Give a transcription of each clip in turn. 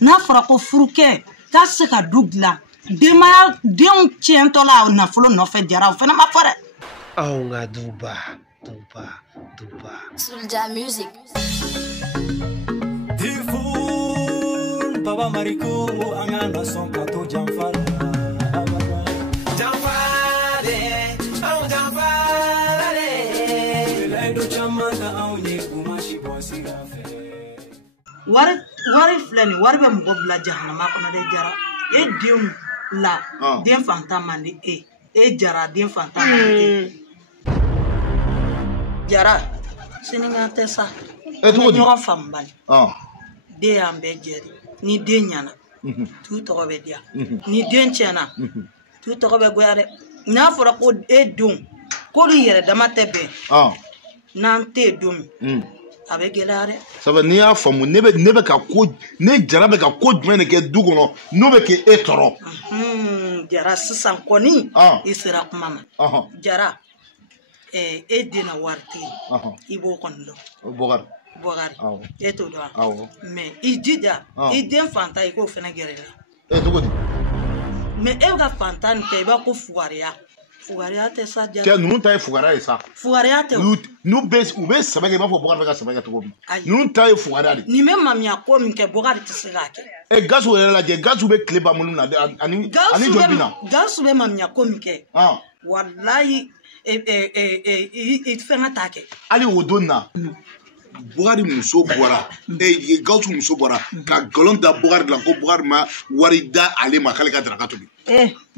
n'a fɔra ko furukɛ k'a se ka du dilan denbaya denw tiɲɛtɔla nafolo nɔfɛ jara o fana ma fɔ dɛ. Aw nka DouBa. Soulja Music. Tifun Baba Mariko angana son kato jamfara. Jamfare, oh jamfare. Lendo chamanda au ye kumashi bosi gafe. Wari filɛ wari bɛ mɔgɔ bila jahanama kɔnɔ de jara. E denw la den fantan man di e jara den fantan man di jara siniŋa tɛ sa ɲɔgɔn faamu bali den y'an bɛɛ jɛri ni den ɲana tu tɔgɔ bɛ diya ni den tiɲɛna tu tɔgɔ bɛ goya dɛ n'a fɔra ko e denw k'olu yɛrɛ dama tɛ bɛn n'an tɛ don min a bɛ gɛlɛya dɛ. Sabu n'i y'a faamu ne bɛ ka ko ne jara bɛ ka ko jumɛn de kɛ du kɔnɔ n'o bɛ kɛ e tɔɔrɔ. Jara sisan kɔni i sera kuma ma jara e den na wari tɛ yen i b'o kɔni dɔn. Bɔgari e t'o dɔn mɛ i jija i den fantan i k'o fana gɛrɛ la. Cogo di. mɛ e bɛ ka fantan nin kɛ i b'a ko fugariya. Fugariya tɛ sa jara. Cɛ ninnu ta ye fugariya ye sa. Fugariya tɛ. U bɛ sɛbɛ kɛ i b'a fɔ Bɔgari bɛ ka sɛbɛ kɛ cogo min. Ninnu ta ye fugariya de. Nin bɛ mamiya ko min kɛ Bɔgari tɛ se k'a kɛ. Gasu yɛrɛ lajɛ Gasu bɛ tile ban minnu na ani jɔn bɛ na. Gasu bɛ mamiya ko min kɛ. Walayi fɛn ka t'a kɛ. Hali o don na Bɔgari muso bɔra Gasu muso bɔra ka nkalon da Bɔgari la ko Bɔgari ma wari da ale ma k'ale ka daraka tobi.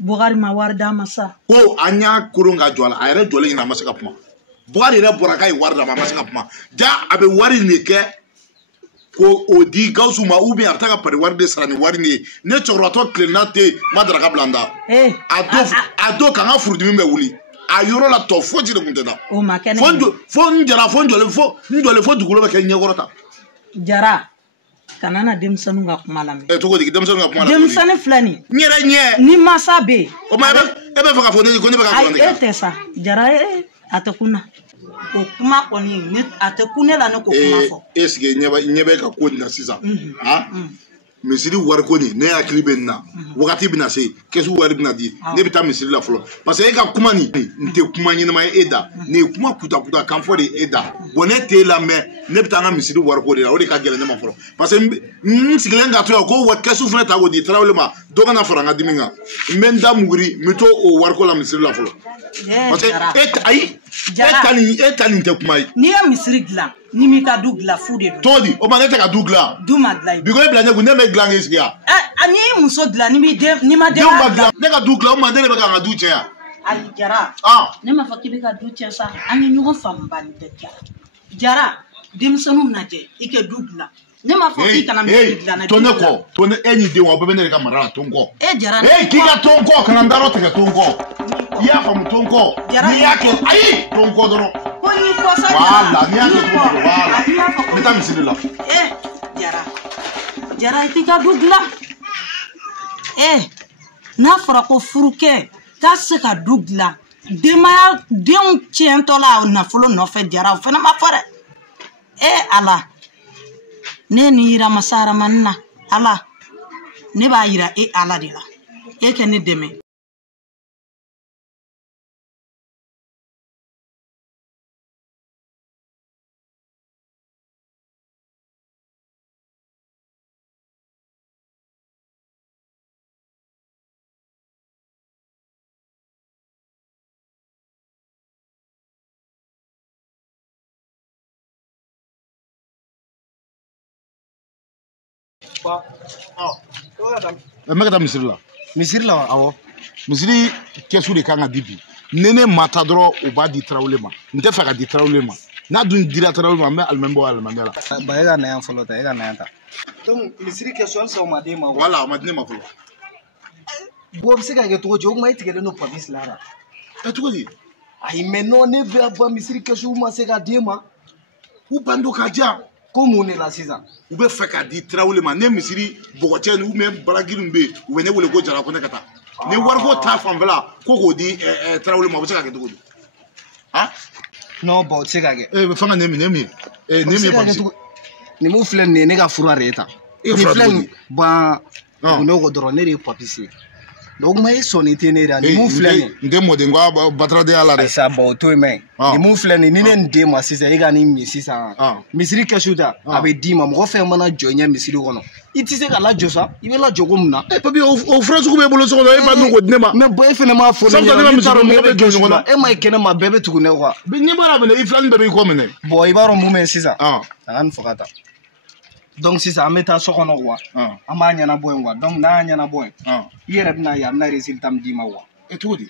Bɔgari ma wari d'a ma sa. Ko an y'a koron ka jɔ a la a yɛrɛ jɔlen ɲɛna a ma se ka kuma. Bɔgari yɛrɛ bɔra k'a ye wari d'a ma a ma se ka kuma. Ja a bɛ wari in de kɛ ko o di Gasu ma ou bien a bɛ taa ka pari wari de sara ni wari nin ye. Ne cɛkɔrɔbatɔ tilenna ten ma daraka bila n da. A don k'an ka furudimi bɛ wuli. A yɔrɔ la tɔ foyi de tun tɛ da. O ma kɛnɛ. Fo n jara fo n jɔlen fo dugukolo bɛ kɛ ɲɛkɔrɔ ta. Jara kana na denmisɛnninw ka kuma lamɛn. Cogo di denmisɛnninw ka kuma lamɛn. Denmisɛnnin filɛ nin. N yɛrɛ ɲɛ. Ni mansa bɛ yen. O ma e bɛ fɛ ka fɔ ne ko ne bɛ ka kuma ne kan. E tɛ sa jara a tɛ kun na. O kuma kɔni a tɛ kun ne la ne ko kuma fɔ. Est-ce que ɲɛ bɛ ka ko nin na sisan. Misiri wari ko nin ne hakili bɛ nin na wagati bɛna se kɛsu wari bɛna di ne bɛ taa misiri la fɔlɔ parce que e ka kuma nin n tɛ kuma ɲɛnama ye e da nin ye kuma kutakuta kan fɔ de e da bon ne t'e lamɛn ne bɛ taa an ka misiri wari ko de la o de ka gɛlɛn ne ma fɔlɔ parce que n sigilen ka to yan ko kɛsu fana ta k'o di Tarawele ma dɔ kana fara n ka dimi kan n bɛ n da muguri n bɛ to o wari ko la misiri la fɔlɔ parce que ayi e ta nin tɛ kuma ye. N'i ye misiri dilan ni m'i ka du dilan fu de don. Cogo di o ma ne tɛ ka du dilan. Du ma dilan. Bi ko e bila ɲɛ kun ne bɛ dilan k'e sigi yan. N'i y'i muso dilan n'i ma den. Denw ma dilan ne ka du dilan o ma ne de bɛ ka n ka du tiɲɛ yan. Ayi Jara. Ne m'a fɔ k'i bɛ ka du tiɲɛ sa an ye ɲɔgɔn faamu bani tɛ Jara. Jara denmisɛnninw lajɛ i kɛ du dilan. Ne m'a fɔ k'i kana misiri dilan. To ne kɔ to ne e ni denw aw bɛɛ bɛ ne de ka mara la to n kɔ. Jara. K'i ka to n kɔ kana n darɔ tigɛ to n kɔ. I y'a faamu to n kɔ. N'i y'a kɛ ayi to n kɔ dɔrɔn. Voilà, n'i y'a kɛ cogo di voilà. N bɛ taa misiri la. Jara i t'i ka du dilan. N'a fɔra ko furukɛ k'a se ka du dilan denbaya denw tiɲɛtɔla nafolo nɔfɛ jara o fana ma fɔ dɛ. Ala ne ni yira masa Aramani na Ala ne b'a yira e Ala de la e kɛ ne dɛmɛ. Mɛ ka taa misiri la. Misiri la awɔ. Misiri kɛsu de kan ka di bi. Ni ne ma taa dɔrɔn o b'a di Tarawele ma. N tɛ fɛ ka di Tarawele ma. N'a dun dira Tarawele ma n bɛ alimami bɔ alimami la. Ba e ka na yan fɔlɔ ta e ka na yan ta. Donc misiri kɛsu halisa o ma d'e ma. Voilà o ma di ne ma fɔlɔ. Bɔ bɛ se ka kɛ cogo di o kuma e tigɛlen don papi sila la. Cogo di. Ayi mais non ne bɛ ba misiri kɛsu ma se ka d'e ma. U ban don ka diya. Ko mun de la sisan. U bɛ fɛ k'a di Tarawele ma ne misiri bɔgɔcɛ ou bien baragirinw bɛ yen u bɛ ne wele ko Jara ko ne ka taa. Ni wariko ta fanfɛla ko k'o di Tarawele ma o bɛ se ka kɛ cogo di. Non bon o tɛ se ka kɛ. Fɛn ka ne min. Ne min ye polisi. Nin mun filɛ nin ye ne ka fura de ye tan. e fra do ba no go doro ne re papisi donc ma soni tenera ni mu flani ndemo de ngwa batra de ala de sa ba to me ni mu flani ni ne ndemo sisa e ga ni mi sisa misiri keshuta abe dima mo fe mana jonya misiri wono itise ka la josa ibe la jogo muna e papi o France ko be bolo so e ba no go dnema me boy fe ne ma fo ni mi taro me be jojo ngona e ma kene ma bebe tukune kwa be ni mara be e flani be ko mene boy baro mu men sisa an fokata donc si ça meta sokono wa amanya na boy wa donc na anya na boy yere bina ya na résultat mdima wa e tudi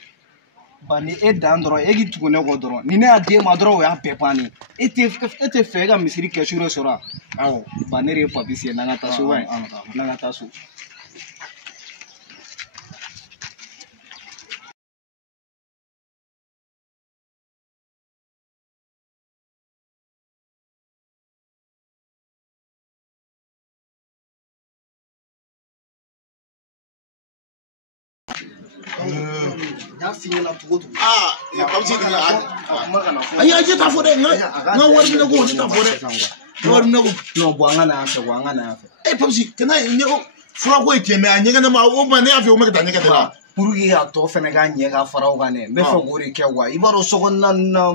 bani e dandro e gitu ko ko doro ni ne ade ma doro ya pepani ete fega misiri ke shuro sora awo bani re papisi na ngata su wa na ngata su ya fini na tugotu ya kamsi ni aya jeta fode na wari na go jeta fode wari na go no bwanga na afa pamsi kana ni o fura ko eteme anyega na ma o ba ne afi o me ka nyega na purugi ya to fene ga nyega farao ga ne me fagori ke wa ibaro sogon na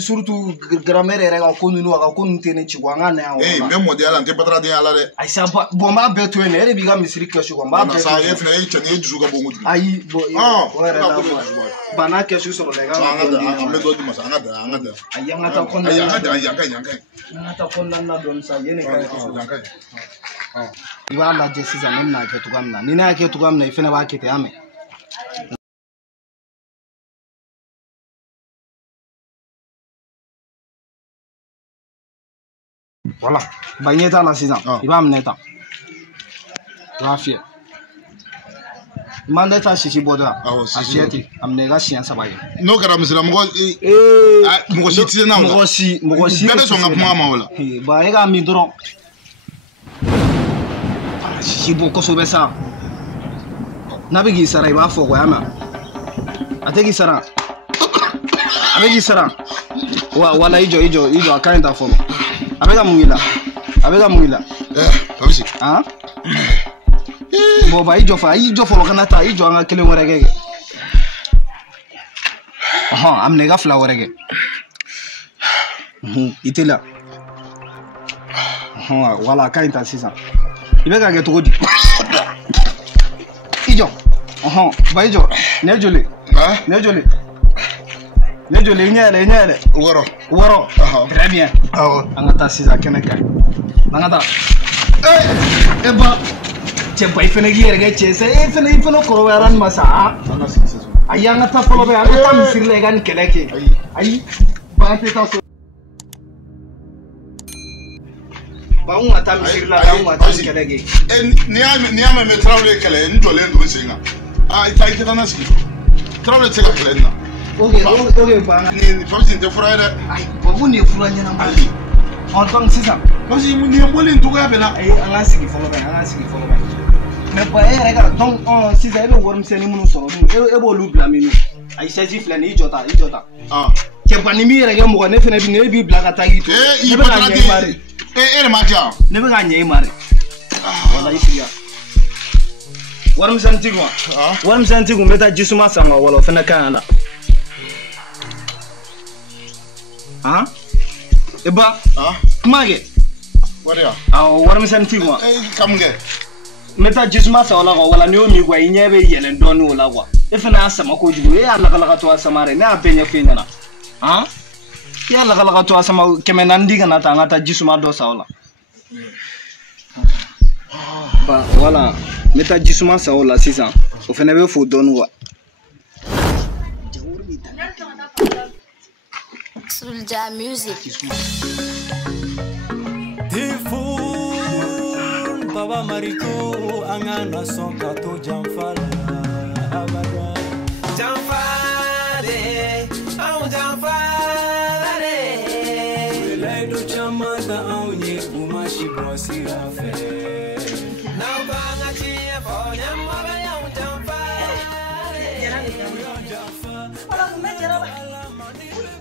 surtout grammaire re ga konu no ga konu tene ci gwanga na me model ante patra de ala de ai sa bo ma beto ne re biga misiri ke sho ba na sa ye fene e chane ju ga bongo ai bo bana ke sho so le ga me do di masa ngada ai ngata kon ngata kon na don sa ye ne ga iba la je sisa nem na ke tugamna ni na ke tugamna ifene ba ke te ame voilà bagneta la sisa iba amneta rafie mandeta sisi boda asieti amnega science ba ye no kara misira mo shiti na mo si bebe so ngapuma maola ba ega mi dron si bon ko so be sa nabigi sara iba fo ko ama ategi sara abegi sara wala ijo akaenda fo abega mungila babisi bo ba ijo fo kana ta ijo anga kele ngorege amne ga fla worege itela wala akaenda sisa ibega ke togodi ijo ba ijo nejole nyele woro très bien angata sisa keneka angata eba chempa ifene giere ge chese ifene koro yaran masa ayanga ta folo be angata misirle gan keleke ai ba te ta so ba un ata misirla ba un ata keleke ni ame me trawle kele ndole ndu singa ita ita na ski trawle tseka kele na okay ba ni famsi te furaire ai babu ne furanya na mali on tong sisa famsi mu ni mole ndu ga bela anga sigi folo ba me ba rega donc on sisa ebe worm seni munu soro e bo lu bla minu ai saji flani ijota ke ba ni mi rega mo ne fene bi ne bi bla ka tagi to i ba tradi e ma ja ne be ga nyei mare wala isiya worm santi ko meta jisuma sanga wala fene kan la eba kumage waria worm santi ko kamge meta jisuma sa wala ni o mi gwa inyebe yelen doni wala gwa ifena asama ko jugo e alla kala to asamare ne apenya fenyana ya alla kala to asama kemena ndiga na tangata jisuma do sa wala ba wala meta jisuma sa wala sisa o fene be fu doni wa Sulja music Baba Mariko angana sonka to jamfala abada jamfale au jamfale le do chamata au ni kumashi bosi rafe na banga chi fo nyamba ya jamfale ala me jara ba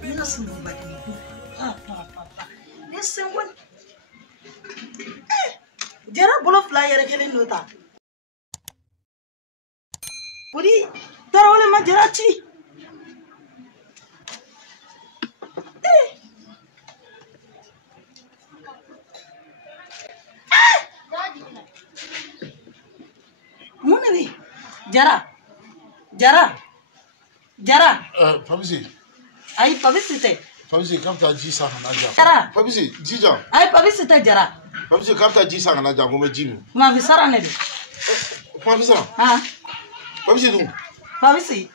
ni na sunu ba ni sengwan Jara bolo flyer kelen nota. Puri tarawale ma jara ci. Munabi Jara. Pabisi. Ay pabisi te. Pabisi kamta jisa hanaja. Jara. Pabisi jija. Ay pabisi te Jara. Pabisi kamta jisa hanaja ngome jinu. Ma visara ne de. Pabisi. Ha. Pabisi dum. Pabisi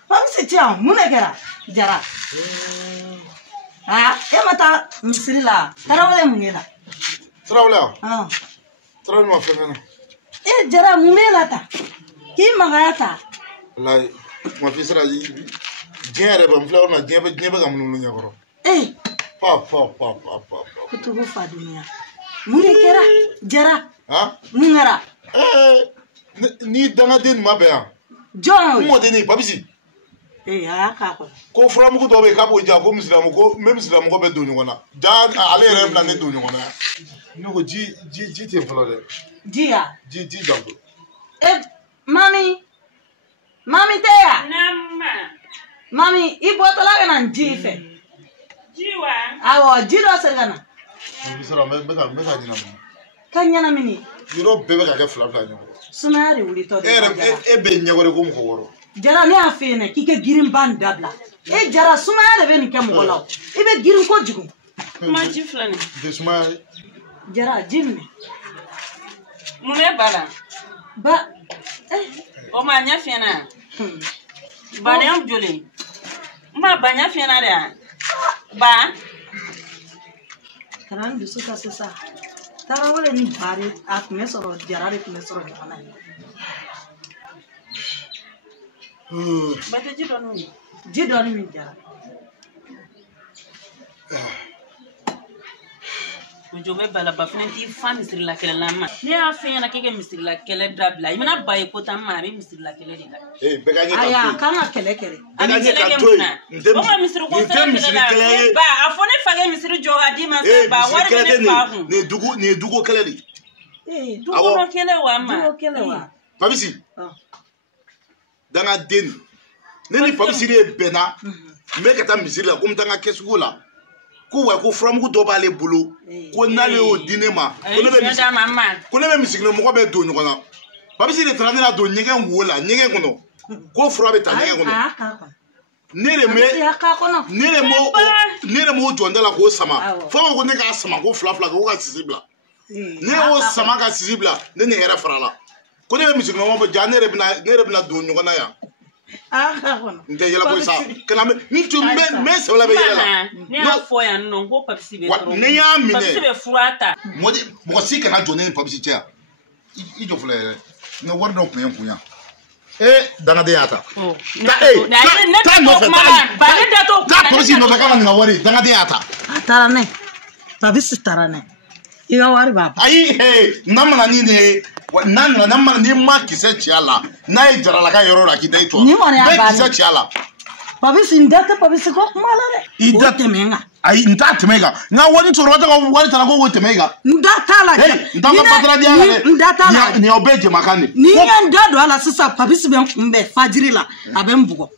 tia munegera Jara. Ah, mata misrila. Tarawale mungela. Tarawale. Ah. Tarawale ma fenana. Jara mumela ta. Ki magata. Wallahi ma fi sira jere bam flaw na jebe ga munulu nyakoro. Pa. Kutubu fa dunia. Munegera Jara. Ha? Mungera. Ni danga den mabea. John. Mo deni Pabisi. Aka ko furamu ko dobe ka bo ja ko muslimu ko même muslimu ko be doni wona ja ale rem na ne doni wona no ko ji te flore ji jambo mami teya mami ibota la na ji fe jiwa awo ji do sergana bisara me ka dina mo kanya na mini yiro bebe ka ke fla nyo sumari wuli to e be nyagore ko ko woro Jara ne afene kike girin ban dabla Jara sumaya de be ni kemo law ibe girin ko jigu ma ji flani de sumaya Jara jinne mune bala ba o ma nya fiena ba ne am jole ma ba nya fiena de ba karan bisu ka sesa tarawale ni bari ak mesoro Jara de mesoro jana Bate ji doni mi Jara Jobe bala ba fene ti fa misiri la kele la ma ne a fe na keke misiri la kele dabla imana ba e kota ma mi misiri la kele de la be ga aya kana kele ani kele ke muna o ma misiri ko fere kele ba a fone fa ge misiri jo adi ma ba wari ne fa hu ne dugo kele di dugo no kele wa ma dugo kele wa Pabisi danga den ne ni Pabisi re bena me ka ta misiri la ko mtanga kesugo la ko wa ko from ko doba le bulu ko nale o dinema ko ne be misigno mo ko be do nyona Pabisi le trane la do nyegen wola nyegen kono ko fura be ta nyegen kono nere mo jonda la ko sama fo ko ne ka sama ko fla ko ka sisibla ne o sama ka sisibla ne hera frala ko ne be misigno mo be janere bina do nyona ya nte yela ko sa kana ni tumbe me se wala be yela ne a fo ya no go Pabisi be tro ne ya mine Pabisi be furata mo si kana jone Pabisi tia i jo flere no wardo kunya dana de yata ta no fe ba ne da to ta Pabisi no fe kana ni wari dana de yata tarane Pabisi tarane iga wari ba ai namana ni ne namana ni ma kise chiala na e jara la ka yoro la ki dai to ni mo ne aba kise chiala Pabisi ndata Pabisi ko malare idate menga ai ndate menga na woni to rota ko wani tana ko wote menga ndata la ndaka patara dia la ndata la ni obeje makane ni ndado ala sisa Pabisi be mbe fajiri la abe mbugo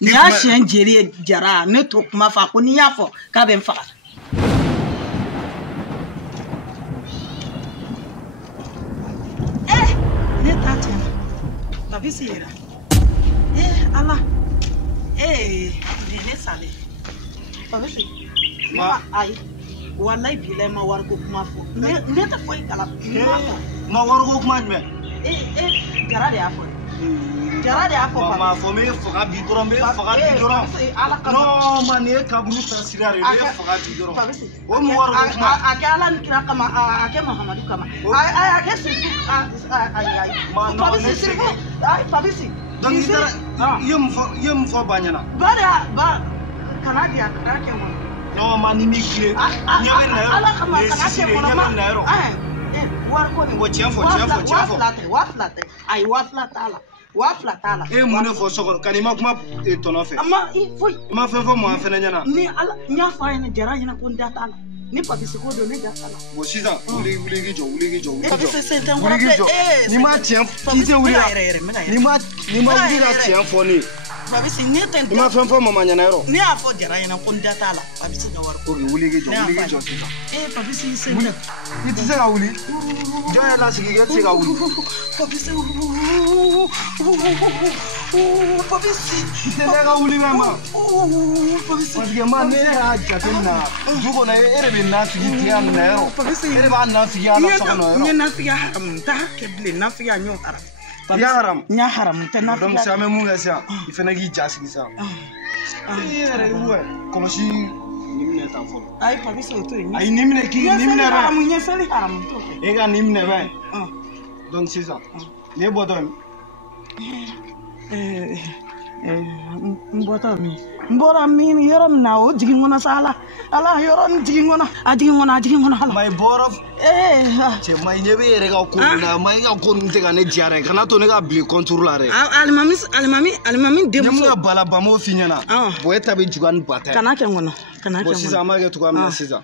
ni a shen jeri Jara ne to kuma fa ko ni yafo ka be mfa ne tata Pabisi era ala ne sale Pabisi ma ai wallahi bilai ma warko kuma fo ne ta foi kala ma warko kuma me Jara de afo ma fo me foga bi doron no ma ne ka bulu ta sirare ne foga bi doron o mu warko kuma akala nikira kama ake Muhammadu kama ake sifu ai ma no Pabisi sifu ai Pabisi donc yem fo banyana ba kana dia ake mo no ma ni mi kire nyame na yo ala kama kana ake mo na yo warko ni wo chefo ai wa flatala mo ne fo sokor kanima kuma tono fe amma foi ma fe fo mo afena nyana ni ala nya fa ina Jara ina kun datala Ni papi se ko do ne da sala. Bon sisan wuli ki jɔ. Papi se senten wala pe. Ni ma tiɲɛ i tɛ wuli la. Ni ma wuli ka tiɲɛ fɔ ne ye. Papi se ne tɛ. I ma fɛn fɔ mama ɲɛna yɔrɔ. Ne y'a fɔ jara ɲɛna ko n da t'a la. Papi se ka wari. Ok wuli ki jɔ sisan. Papi se senten. I tɛ se ka wuli. Jɔn yɛrɛ lasigi k'e tɛ se ka wuli. Papi se. Papi se. I tɛ ne ka wuli mɛ ma. Papi se. Parce que ma ne y'a jateminɛ du kɔnɔ e de bɛ nasigi tigɛ minɛ yɔrɔ. Papi se. E de b'a nasigi a la so kɔnɔ yɔrɔ. N ye nasigiya haramu n t'a kɛ bilen nasigiya n y'o haram. I y'a haramu. N y'a haramu n tɛ nasigiya. Donc sisan an bɛ mun kɛ sisan i fana k'i ja sigi sisan. I yɛrɛ kɔlɔsi ni minɛ tan fɔlɔ. Ayi papi se o to yen. Ayi ni minɛ k'i ni minɛ bɛ. N ye fɛn haramu t'o kɛ. E ka ni minɛ bɛ. Donc sisan ne bɔtɔ n bɔtɔ min n bɔra min yɔrɔ min na o jigin kɔnɔ sa ala yɔrɔ nin jigin kɔnɔ a jigin kɔnɔ ala. Ma i bɔra cɛ ma i ɲɛ bɛ e yɛrɛ ka ko min na ma i ka ko ninnu tɛ ka ne diya dɛ kana to ne ka bilen contour la dɛ. alimami denmuso. ne mun ka bala bamo f'i ɲɛna. bon e ta bɛ juguya ni ba tɛ. kana kɛ n kɔnɔ kana kɛ n kɔnɔ. bon sisan an b'a kɛ cogoya min na sisan.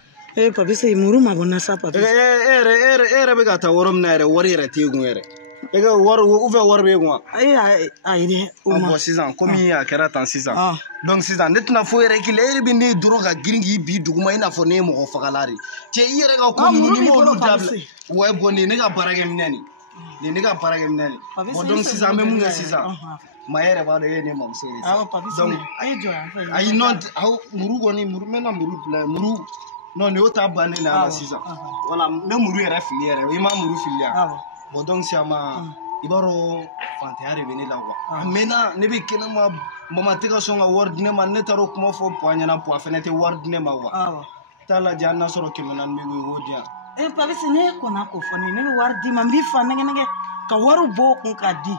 papi se muru ma bɔ n na sa papi. e yɛrɛ bɛ ka taa yɔrɔ min na yɛrɛ wari yɛrɛ t'e kun yɛrɛ. e ka wari b'e kun wa. ayi dɛ o ma. bon sisan komi a kɛra tan sisan. donc sisan ne tɛna foyi yɛrɛ k'i la e de bɛ ne dɔrɔn ka girin k'i bi duguma i n'a fɔ ne ye mɔgɔ fagala de. cɛ i yɛrɛ ka ko ninnu ni m'olu dabila. wa bon nin ye ne ka baarakɛminɛ nin. bon donc sisan an bɛ mun kɛ sisan. maa yɛrɛ b'a dɔn e ye ne mamuso de ye. donc ayi non muru kɔni n bɛna muru bila yen muru. non nin y'o ta bannen de la sisan. voilà n bɛ muru yɛrɛ fili yɛrɛ i ma muru fili yan. bon donc sisan i b'a dɔn fantanya de bɛ ne la quoi. a mɛnna ne bɛ kɛnɛma mama tɛ ka sɔn ka wari di ne ma ne taara o kuma fɔ puwa ɲɛna puwa fana tɛ wari di ne ma quoi. t'a lajɛ hali n'a sɔrɔ 400 bɛ yen o y'o di yan. papi se ne kɔnna k'o fɔ ne ye ne bɛ wari d'i ma n b'i fa nɛgɛ ka wari bɔ o kun k'a di.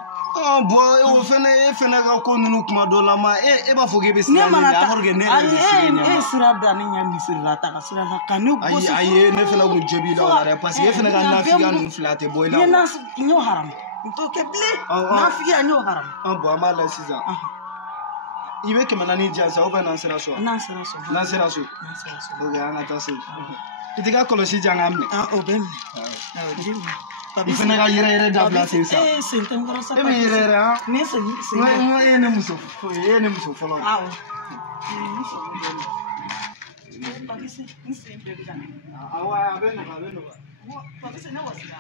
bon o fana e fana ka ko ninnu kuma dɔ la ma e b'a fɔ k'e bɛ sira ɲini alors que ne yɛrɛ bɛ sira ɲini. e sira da ne ɲɛ misiri la ta ka sira la ka ne gosi. ayi ne fana kun jɛ b'i la o la dɛ parce que e fana ka nafigiya ninnu filɛ a tɛ bɔ i la. n y'o haramu n t'o kɛ bilen nafigiya n y'o haramu. bon an b'a la sisan i bɛ 400 di yan sisan ou bien n'an sera so. n'an sera so. ok an ka taa so. i t'i ka kɔlɔsi jan k'a minɛ. o bɛ minɛ. i fana ka yɛrɛ dabila ten sa. sen tɛ n kɔrɔ sa. e bɛ yɛrɛ ha. ne sen. e ye ne muso fɔlɔ. awɔ. n sen bɛɛ bɛ ka na. awɔ a bɛ nɔgɔya. papi se ne wasila.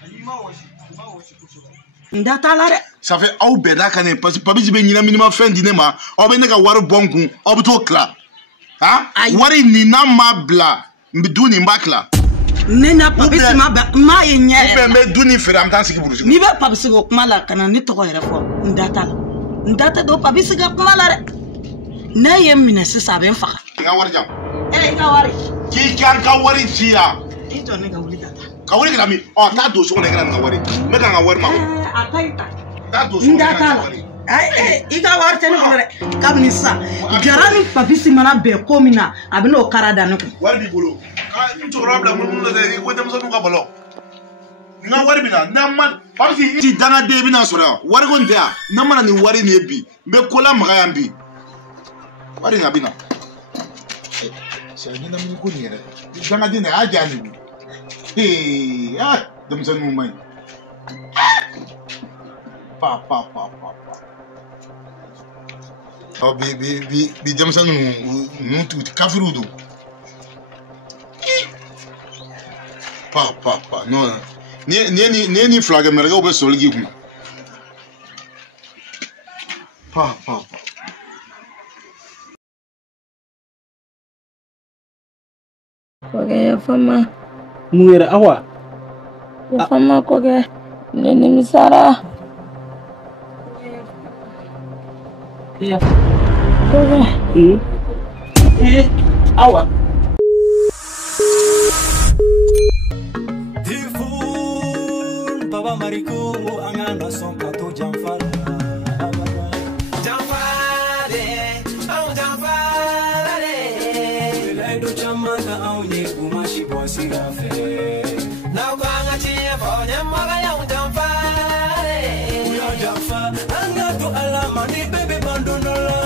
i ma wɔsi kosɛbɛ. n da t'a la dɛ. ça fait aw bɛɛ da kan ne parce que papi bɛ ɲɛnaminima fɛn di ne ma aw bɛ ne ka wari bɔ n kun aw bɛ t'o tila. wari nin n'a ma bila n bɛ du nin b'a tila. ne na papi se ma ye ɲɛ yɛrɛ. ou bien n bɛ du nin feere an bɛ taa sigi burusi. n'i bɛ papi se o kuma la ka na ne tɔgɔ yɛrɛ fɔ n da t'a la n da tɛ don papi se ka kuma la dɛ. ne ye n minɛ sisan a bɛ n faga. i ka wari jan. i ka wari. k'i k'an ka wari ci yan. i jɔ ne ka wuli ka taa. ka wari kɛra min taa don so kɔnɔ i ka nin ka wari ne ka n ka wari ma. a ta i ta. taa don so kɔnɔ i ka nin ka wari. i ka wari tɛ ne bolo dɛ kabini sisan jara ni papi si mana bɛn ko min na a bɛ n'o kara da ne kun. wari b'i bolo n cɛkɔrɔba bila munumunu na dɛ i ko denmisɛnninw ka balo n ka wari bɛ na n'a ma papi i ti danaden i bɛ na sɔrɔ yan wari ko nin tɛ yan n'a mana nin wari nin ye bi n bɛ ko lamaga yan bi wari nin a bɛ na. sɛ ɲɛnamini ko nin yɛrɛ danaden nin a y'a diya nin denmisɛnninw man ɲi. pa bi denmisɛnninw ninnu kafiriw don. pa non ni ye ni fila kɛ mɛrɛkɛw bɛ sɔrɔli k'i kun. pa Kɔkɛ yafama. mun yɛrɛ awa. Yafama kɔkɛ ne nimisara. Kɔkɛ. awa. Baba Mariko angana son kato jamfara Laido chamaka aunye kumashi bosi gafe Na kwanga chie fonya maga ya jamfare Uya jamfa anga tu alama ni bebe bandonola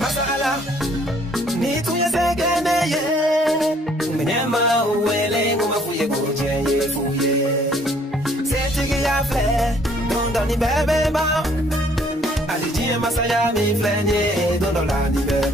Masala ni tuya segene ye bigi ya fle don don ni bebe ba ali ji masaya mi fle ni don don la ni bebe